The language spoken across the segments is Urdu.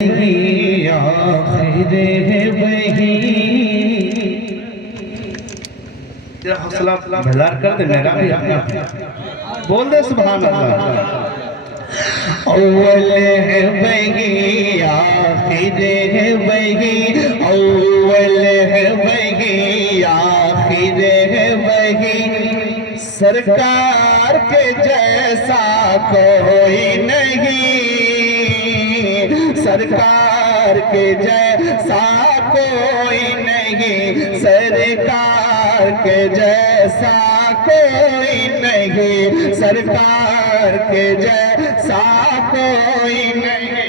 آخر ہے وہی حوصلہ بھلار کر دے میرا بھی اپنا بول دے سبحان اللہ اول ہے وہی آخر ہے وہی اول ہے وہی آخر ہے وہی سرکار کے جیسا کوئی نہیں سرکار کے جیسا کوئی نہیں سرکار کے جیسا کوئی نہیں سرکار کے جیسا کوئی نہیں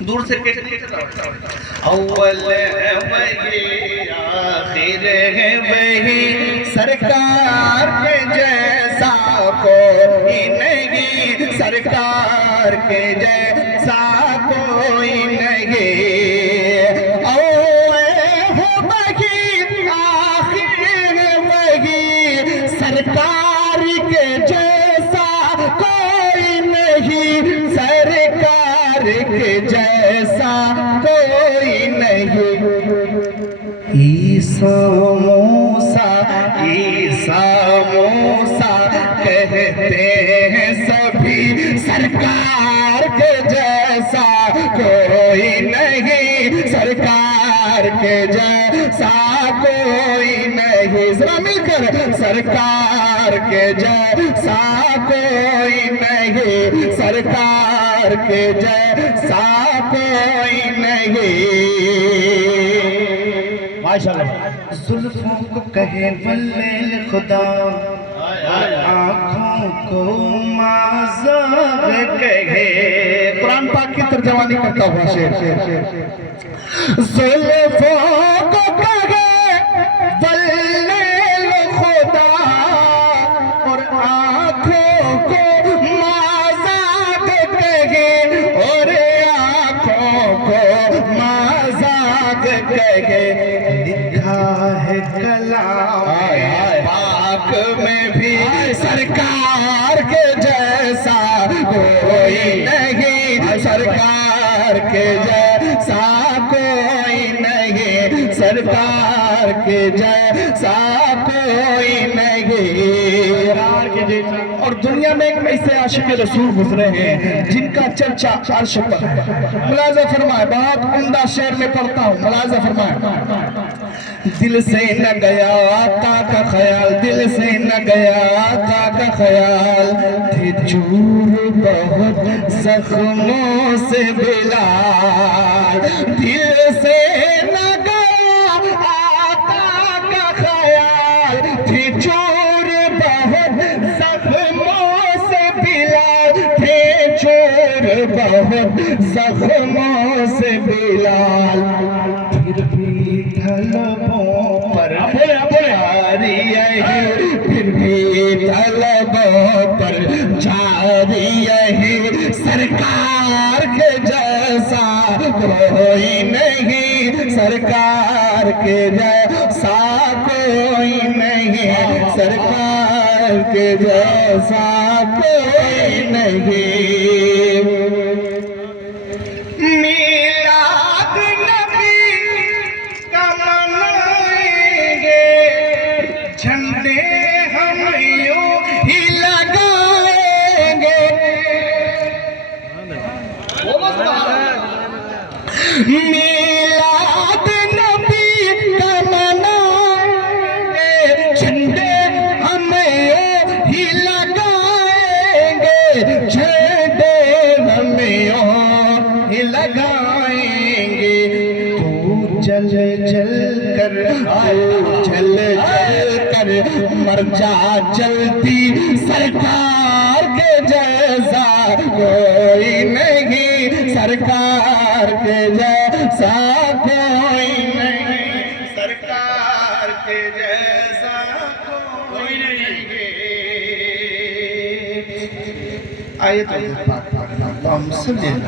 دور سے اول ہے وہی آخر ہے وہی سرکار کے جیسا کوئی نہیں سرکار کے جیسا کوئی نہیں اول ہے وہی آخر ہے وہی سرکار کے جیسا کوئی نہیں سرکار کے جیسا کوئی نہیں عیسیٰ موسیٰ کہتے ہیں سبھی سرکار کے جیسا کوئی نہیں سرکار کے جیسا کوئی نہیں ذرا مل کر سرکار کے جیسا کوئی نہیں سرکار کے جیسا کوئی نہیں ماشاءاللہ زلفوں کو کہے واللیل خدا آنکھوں کو مازاغ کہے قرآن پاک کی ترجمانی کرتا ہوا شعر زلفوں کو کہے واللیل خدا اور آنکھوں کو مازاغ کہے اور آنکھوں کو مازاغ کہے لکھا ہے کلام پاک میں بھی سرکار کے جیسا کوئی نہیں سرکار کے جیسا کوئی نہیں سرکار کے جیسا کوئی نہیں اور دنیا میں ایک ایسے عاشق رسول گزرے ہیں جن کا چرچا عرش پر ہے ملاحظہ فرمائے بہت عمدہ شعر میں پڑھتا ہوں ملاحظہ فرمائے دل سے نہ گیا آقا کا خیال دل سے نہ گیا آقا کا خیال تھے چور بہت زخموں سے بلال دل سے نہ گیا آقا کا خیال تھے چور بہت زخموں سے بلال تھے چور بہت زخموں سے بلال پھر بھی طلبوں پر جاری ہے پھر بھی طلبوں پر جاری ہے سرکار کے جیسا کوئی نہیں سرکار کے جیسا کوئی نہیں سرکار کے جیسا کوئی نہیں میلاد نبی کا منائیں گے جھنڈے ہم ہی لگائیں گے جھنڈے ہم ہی لگائیں گے تو جل جل کر جل جل کر مر جا جلتی سرکار کے جیسا کوئی نہیں سرکار کے جیسا کوئی نہیں سرکار کے جیسا کوئی نہیں آیت اللہ ہم سمجھیں